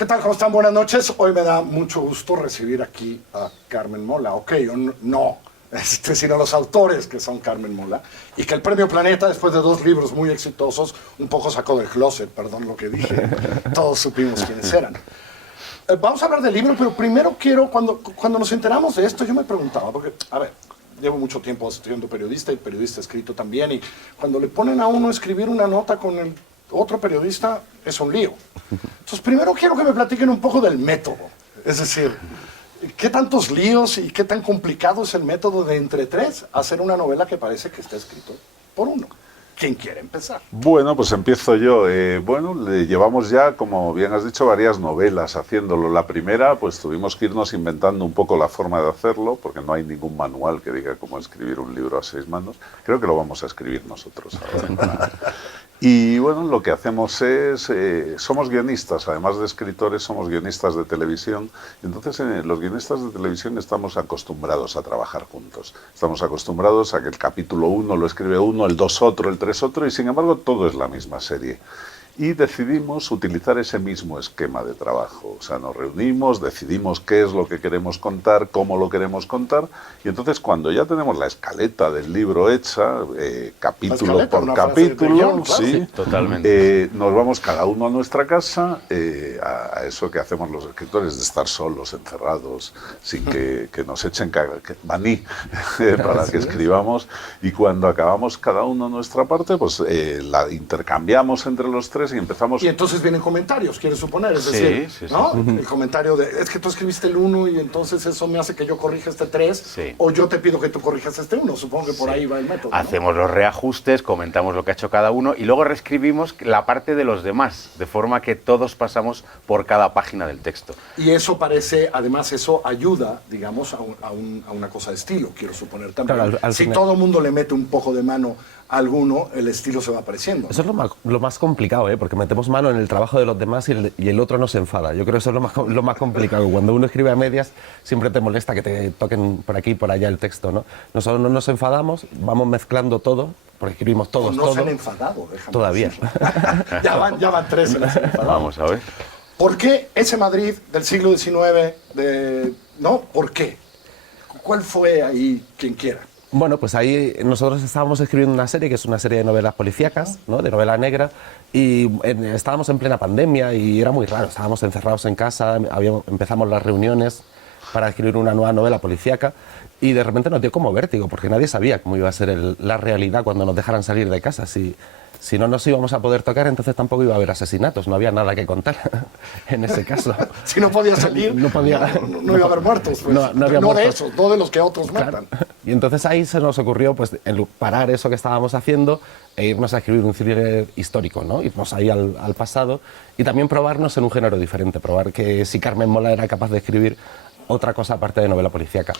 ¿Qué tal? ¿Cómo están? Buenas noches. Hoy me da mucho gusto recibir aquí a Carmen Mola. Ok, no, sino los autores que son Carmen Mola. Y que el Premio Planeta, después de 2 libros muy exitosos, un poco sacó del closet, perdón lo que dije. Todos supimos quiénes eran. Vamos a hablar del libro, pero primero quiero, cuando nos enteramos de esto, yo me preguntaba, porque, a ver, llevo mucho tiempo siendo periodista y periodista escrito también, y cuando le ponen a uno a escribir una nota con el otro periodista, es un lío. Entonces, primero quiero que me platiquen un poco del método. Es decir, ¿qué tantos líos y qué tan complicado es el método de entre 3 hacer una novela que parece que está escrito por uno? ¿Quién quiere empezar? Bueno, pues empiezo yo. Bueno, le llevamos ya, como bien has dicho, varias novelas haciéndolo. La primera, pues tuvimos que irnos inventando un poco la forma de hacerlo, porque no hay ningún manual que diga cómo escribir un libro a 6 manos. Creo que lo vamos a escribir nosotros ahora. Y bueno, lo que hacemos es, somos guionistas, además de escritores, somos guionistas de televisión. Y entonces los guionistas de televisión estamos acostumbrados a trabajar juntos. Estamos acostumbrados a que el capítulo 1 lo escribe uno, el 2 otro, el 3 otro, y sin embargo todo es la misma serie. Y decidimos utilizar ese mismo esquema de trabajo. O sea, nos reunimos, decidimos qué es lo que queremos contar, cómo lo queremos contar, y entonces cuando ya tenemos la escaleta del libro hecha, capítulo por capítulo, guión, claro. sí, Totalmente. nos vamos cada uno a nuestra casa, a eso que hacemos los escritores, de estar solos, encerrados, sin que nos echen maní para que escribamos, y cuando acabamos cada uno nuestra parte, pues la intercambiamos entre los 3 y empezamos... Y entonces vienen comentarios, quiero suponer, es decir, sí. ¿no? El comentario de, es que tú escribiste el 1 y entonces eso me hace que yo corrija este 3, Sí. o yo te pido que tú corrijas este 1, supongo que por ahí va el método, ¿no? Hacemos los reajustes, comentamos lo que ha hecho cada uno y luego reescribimos la parte de los demás, de forma que todos pasamos por cada página del texto. Y eso parece, además eso ayuda, digamos, a una cosa de estilo, quiero suponer también. Claro, al si final... todo el mundo le mete un poco de mano a alguno, el estilo se va apareciendo, ¿no? Eso es lo más complicado, porque metemos mano en el trabajo de los demás y el otro no se enfada. Yo creo que eso es lo más complicado. Cuando uno escribe a medias, siempre te molesta que te toquen por aquí y por allá el texto, ¿no? Nosotros no nos enfadamos, vamos mezclando todo, porque escribimos todos No todo. se han enfadado, déjame Todavía. decirlo. ya van 3 en las enfadadas. Vamos a ver. ¿Por qué ese Madrid del siglo XIX, ¿no? ¿Por qué? ¿Cuál fue ahí quien quiera? Bueno, pues ahí nosotros estábamos escribiendo una serie que es una serie de novelas policíacas, ¿no? De novela negra, y estábamos en plena pandemia y era muy raro, estábamos encerrados en casa, empezamos las reuniones para escribir una nueva novela policíaca y de repente nos dio como vértigo, porque nadie sabía cómo iba a ser la realidad cuando nos dejaran salir de casa. Si no nos íbamos a poder tocar, entonces tampoco iba a haber asesinatos, no había nada que contar en ese caso. Si no podía salir, no iba a haber muertos. Pues. No había muertos. De esos, no de los que otros matan. Y entonces ahí se nos ocurrió pues, parar eso que estábamos haciendo e irnos a escribir un thriller histórico, ¿no? Irnos ahí al pasado y también probarnos en un género diferente, probar que si Carmen Mola era capaz de escribir otra cosa aparte de novela policíaca.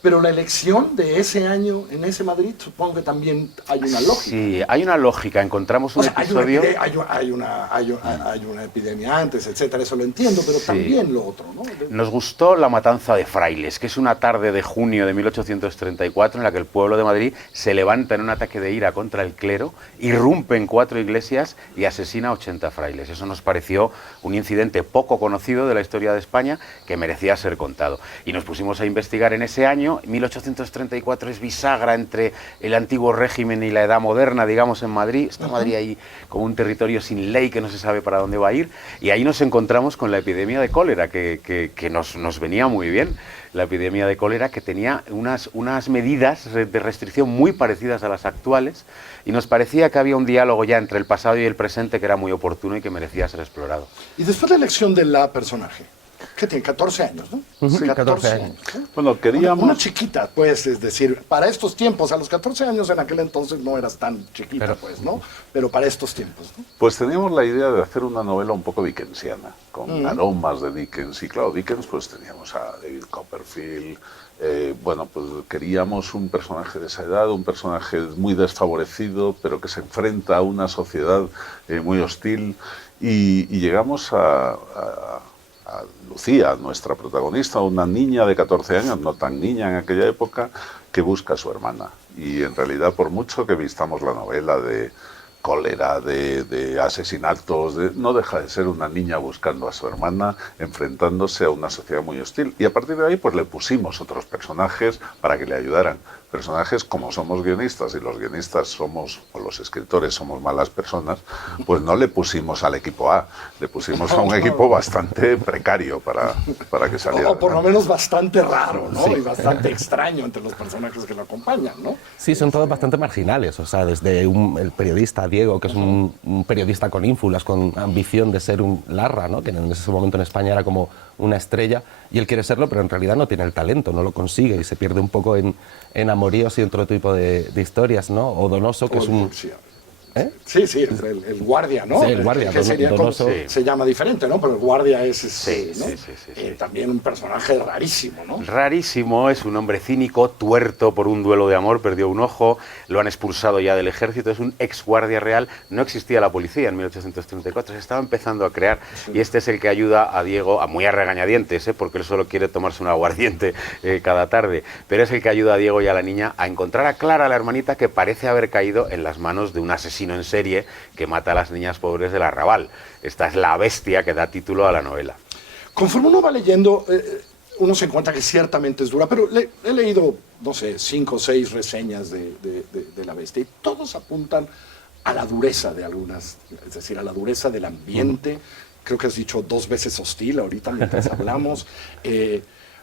Pero la elección de ese año en ese Madrid, supongo que también hay una lógica. Sí, hay una lógica. Encontramos un episodio... Hay una epidemia antes, etcétera, eso lo entiendo, pero también lo otro, ¿no? Nos gustó La matanza de frailes, que es una tarde de junio de 1834 en la que el pueblo de Madrid se levanta en un ataque de ira contra el clero, irrumpe en 4 iglesias y asesina a 80 frailes. Eso nos pareció un incidente poco conocido de la historia de España que merecía ser contado. Y nos pusimos a investigar en ese año. 1834 es bisagra entre el antiguo régimen y la edad moderna, digamos, en Madrid. Está Madrid ahí como un territorio sin ley que no se sabe para dónde va a ir. Y ahí nos encontramos con la epidemia de cólera, que nos venía muy bien. La epidemia de cólera que tenía unas medidas de restricción muy parecidas a las actuales. Y nos parecía que había un diálogo ya entre el pasado y el presente que era muy oportuno y que merecía ser explorado. Y después de la elección de la personaje, ¿qué tiene? 14 años, ¿no? Sí, 14 años. ¿Sí? Bueno, queríamos... Una chiquita, pues, es decir, para estos tiempos, a los 14 años en aquel entonces no eras tan chiquita, pues, ¿no? Pero para estos tiempos, ¿no? Pues teníamos la idea de hacer una novela un poco dickensiana, con aromas de Dickens. Y claro, Dickens, pues teníamos a David Copperfield. Bueno, pues queríamos un personaje de esa edad, un personaje muy desfavorecido, pero que se enfrenta a una sociedad muy hostil. Y llegamos a Lucía, nuestra protagonista, una niña de 14 años, no tan niña en aquella época, que busca a su hermana. Y en realidad, por mucho que vistamos la novela de cólera, de asesinatos, no deja de ser una niña buscando a su hermana, enfrentándose a una sociedad muy hostil. Y a partir de ahí pues le pusimos otros personajes para que le ayudaran. Personajes, como somos guionistas y los guionistas somos, o los escritores somos malas personas, pues no le pusimos al equipo A, le pusimos a un equipo bastante precario para que saliera. O por lo menos bastante raro, ¿no? Sí. Y bastante extraño entre los personajes que lo acompañan, ¿no? Sí, son todos bastante marginales, o sea, desde el periodista Diego, que es un periodista con ínfulas, con ambición de ser un Larra, ¿no? Que en ese momento en España era como una estrella, y él quiere serlo, pero en realidad no tiene el talento, no lo consigue, y se pierde un poco en amoríos y otro tipo de historias, ¿no? O Donoso, que es un... ¿Eh? Sí, el guardia, ¿no? Sí, el guardia, que sería Donoso. Se llama diferente, ¿no? Pero el guardia es ¿no? Sí. También un personaje rarísimo, ¿no? Rarísimo, es un hombre cínico, tuerto por un duelo de amor, perdió un ojo, lo han expulsado ya del ejército, es un ex guardia real, no existía la policía en 1834, se estaba empezando a crear, y este es el que ayuda a Diego, muy a regañadientes, porque él solo quiere tomarse un aguardiente cada tarde, pero es el que ayuda a Diego y a la niña a encontrar a Clara, la hermanita, que parece haber caído en las manos de un asesino en serie que mata a las niñas pobres del arrabal. Esta es la bestia que da título a la novela. Conforme uno va leyendo, uno se encuentra que ciertamente es dura, pero he leído, no sé, 5 o 6 reseñas de La Bestia, y todos apuntan a la dureza de algunas, es decir, a la dureza del ambiente. Creo que has dicho 2 veces hostil ahorita mientras hablamos.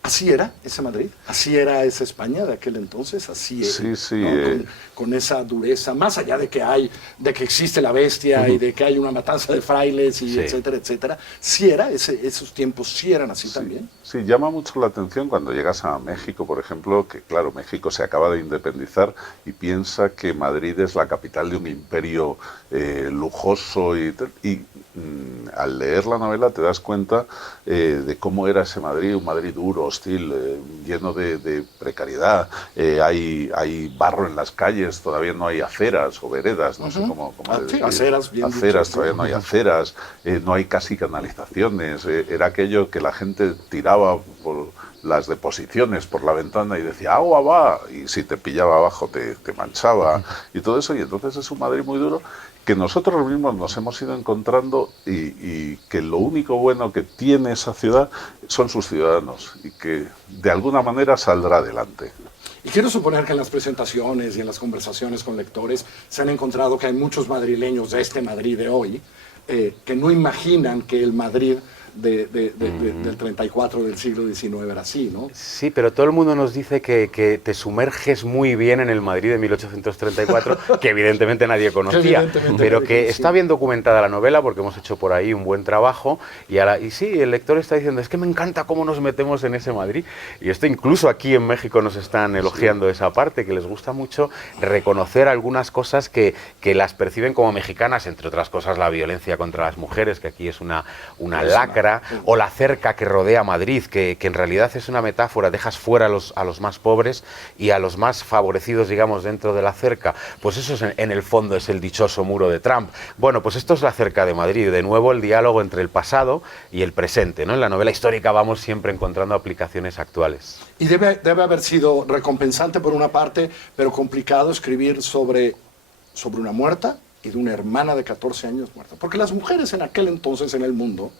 ¿Así era ese Madrid? ¿Así era esa España de aquel entonces? Así sí, ¿no? Con esa dureza, más allá de que existe la bestia y de que hay una matanza de frailes y etcétera, etcétera. ¿Sí era esos tiempos, sí eran así también? Sí, llama mucho la atención cuando llegas a México, por ejemplo, que claro, México se acaba de independizar y piensa que Madrid es la capital de un imperio lujoso y al leer la novela te das cuenta de cómo era ese Madrid, un Madrid duro, hostil, lleno de precariedad. Hay barro en las calles, todavía no hay aceras o veredas, no sé cómo sí, aceras, bien aceras, dicho, todavía no hay aceras, no hay casi canalizaciones. Era aquello que la gente tiraba por las deposiciones por la ventana y decía agua va, y si te pillaba abajo te manchaba y todo eso, y entonces es un Madrid muy duro que nosotros mismos nos hemos ido encontrando y que lo único bueno que tiene esa ciudad son sus ciudadanos y que de alguna manera saldrá adelante. Y quiero suponer que en las presentaciones y en las conversaciones con lectores se han encontrado que hay muchos madrileños de este Madrid de hoy que no imaginan que el Madrid del 34 del siglo XIX era así, ¿no? Sí, pero todo el mundo nos dice que te sumerges muy bien en el Madrid de 1834, que evidentemente nadie conocía, pero que está bien documentada la novela porque hemos hecho por ahí un buen trabajo y sí, el lector está diciendo, es que me encanta cómo nos metemos en ese Madrid, y esto incluso aquí en México nos están elogiando esa parte, que les gusta mucho reconocer algunas cosas que las perciben como mexicanas, entre otras cosas la violencia contra las mujeres, que aquí es una lacra, o la cerca que rodea Madrid, que en realidad es una metáfora, dejas fuera a los más pobres y a los más favorecidos, digamos, dentro de la cerca. Pues eso en el fondo es el dichoso muro de Trump. Bueno, pues esto es la cerca de Madrid, de nuevo el diálogo entre el pasado y el presente, ¿no? En la novela histórica vamos siempre encontrando aplicaciones actuales. Y debe haber sido recompensante por una parte, pero complicado escribir sobre una muerta y de una hermana de 14 años muerta. Porque las mujeres en aquel entonces en el mundo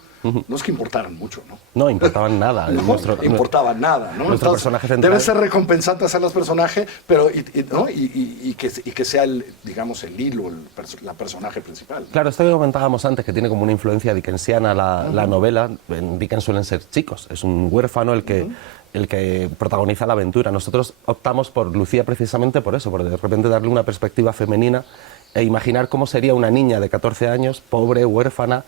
no es que importaran mucho, ¿no? No, importaban nada. Importaban nada, ¿no? Nuestro personaje central debe ser recompensante hacer los personajes, pero y que sea digamos el hilo, la personaje principal, ¿no? Claro, esto que comentábamos antes, que tiene como una influencia dickensiana la novela. En Dickens suelen ser chicos, es un huérfano el que protagoniza la aventura. Nosotros optamos por Lucía precisamente por eso, por de repente darle una perspectiva femenina e imaginar cómo sería una niña de 14 años, pobre, huérfana,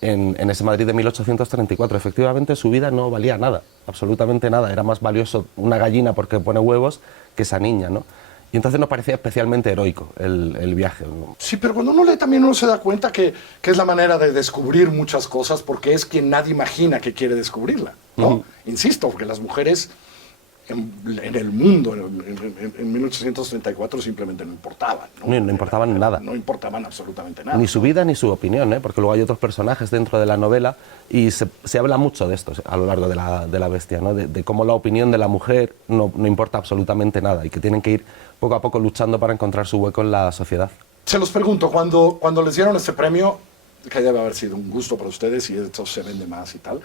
en ese Madrid de 1834. Efectivamente, su vida no valía nada, absolutamente nada. Era más valioso una gallina porque pone huevos que esa niña, ¿no? Y entonces nos parecía especialmente heroico el viaje, ¿no? Sí, pero cuando uno lee también uno se da cuenta que es la manera de descubrir muchas cosas porque es quien nadie imagina que quiere descubrirla, ¿no? Insisto, porque las mujeres en el mundo en 1834 simplemente no importaban, ¿no? No importaban nada. No importaban absolutamente nada. Ni su vida ni su opinión, ¿eh? Porque luego hay otros personajes dentro de la novela y se habla mucho de esto a lo largo de la bestia, ¿no? De cómo la opinión de la mujer no importa absolutamente nada y que tienen que ir poco a poco luchando para encontrar su hueco en la sociedad. Se los pregunto, cuando les dieron este premio, que debe haber sido un gusto para ustedes y esto se vende más y tal,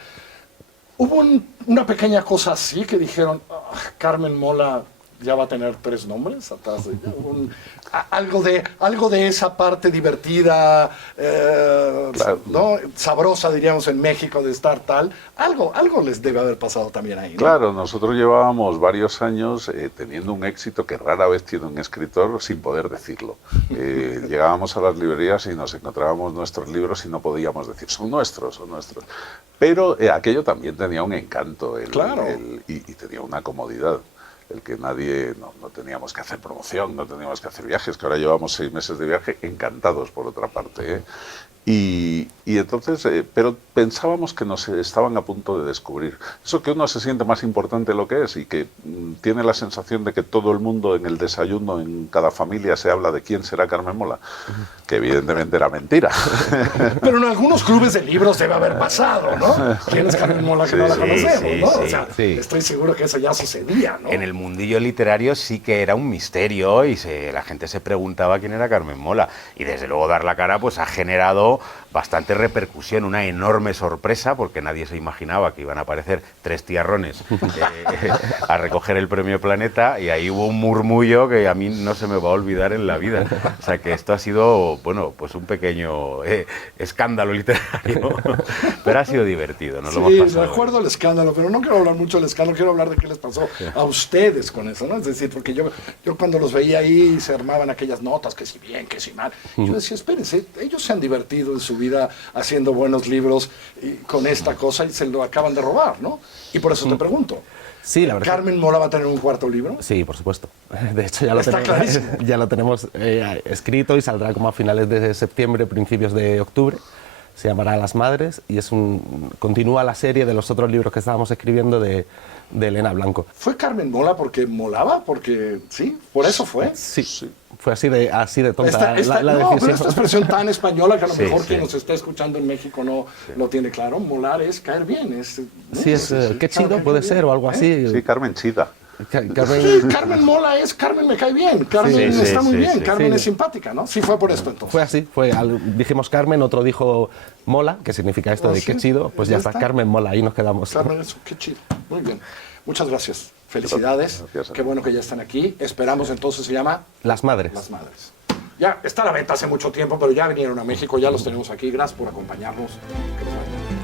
hubo una pequeña cosa así que dijeron, "Ah, Carmen Mola ya va a tener 3 nombres atrás de ella". Algo de esa parte divertida, Claro. ¿no? Sabrosa, diríamos, en México, de estar tal. Algo les debe haber pasado también ahí, ¿no? Claro, nosotros llevábamos varios años teniendo un éxito que rara vez tiene un escritor sin poder decirlo. Llegábamos a las librerías y nos encontrábamos nuestros libros y no podíamos decir, son nuestros, son nuestros. Pero aquello también tenía un encanto Claro. y tenía una comodidad. El que nadie, no teníamos que hacer promoción, no teníamos que hacer viajes, que ahora llevamos 6 meses de viaje, encantados por otra parte, ¿eh? Y entonces, pero pensábamos que nos estaban a punto de descubrir. Eso que uno se siente más importante de lo que es y que tiene la sensación de que todo el mundo en el desayuno, en cada familia, se habla de quién será Carmen Mola, que evidentemente era mentira. Pero en algunos clubes de libros debe haber pasado, ¿no? ¿Quién es Carmen Mola que no la Sí, conocemos, sí, no? O sí, sea, sí. estoy seguro que eso ya sucedía, ¿no? En el mundillo literario sí que era un misterio y la gente se preguntaba quién era Carmen Mola. Y desde luego Dar la cara pues ha generado bastante repercusión, una enorme sorpresa, porque nadie se imaginaba que iban a aparecer 3 tiarrones a recoger el premio Planeta, y ahí hubo un murmullo que a mí no se me va a olvidar en la vida. O sea que esto ha sido, bueno, pues un pequeño escándalo literario, pero ha sido divertido, nos lo hemos Sí, pasado recuerdo el escándalo, pero no quiero hablar mucho del escándalo, quiero hablar de qué les pasó a ustedes con eso, ¿no? Es decir, porque yo cuando los veía ahí se armaban aquellas notas, que si bien, que si mal. Yo decía, espérense, ellos se han divertido en su vida haciendo buenos libros y con esta cosa y se lo acaban de robar, ¿no? Y por eso te pregunto, Sí, la verdad. ¿Carmen Mola va a tener un 4º libro? Sí, por supuesto. De hecho, ya lo Está tenemos, clarísimo. ya lo tenemos escrito y saldrá como a finales de septiembre, principios de octubre. Se llamará Las Madres y continúa la serie de los otros libros que estábamos escribiendo de Elena Blanco. ¿Fue Carmen Mola porque molaba? Porque, sí, por eso fue. Sí, fue así de tonta la no, decisión. pero esta expresión tan española que a lo Sí, mejor sí. quien nos está escuchando en México no lo tiene claro. Molar es caer bien. ¿No? Sí, qué chido Caer puede bien, ser o algo así. Sí, Carmen Chida. Carmen, Sí, Carmen Mola es Carmen me cae bien. Carmen Sí, sí, está muy sí, bien. sí. Carmen Sí. es simpática, ¿no? Sí, fue por esto entonces. fue así, dijimos Carmen, otro dijo Mola, que significa esto ¿Ah, de sí? qué chido, pues Ya ya está, está. Carmen Mola, ahí nos quedamos. Carmen, eso, qué chido. Muy bien. Muchas gracias. Felicidades. Gracias a Qué ti. bueno que ya están aquí. Esperamos entonces, se llama Las Madres. Las Madres. Ya está a la venta hace mucho tiempo, pero ya vinieron a México, ya los tenemos aquí. Gracias por acompañarnos. Que les vaya bien.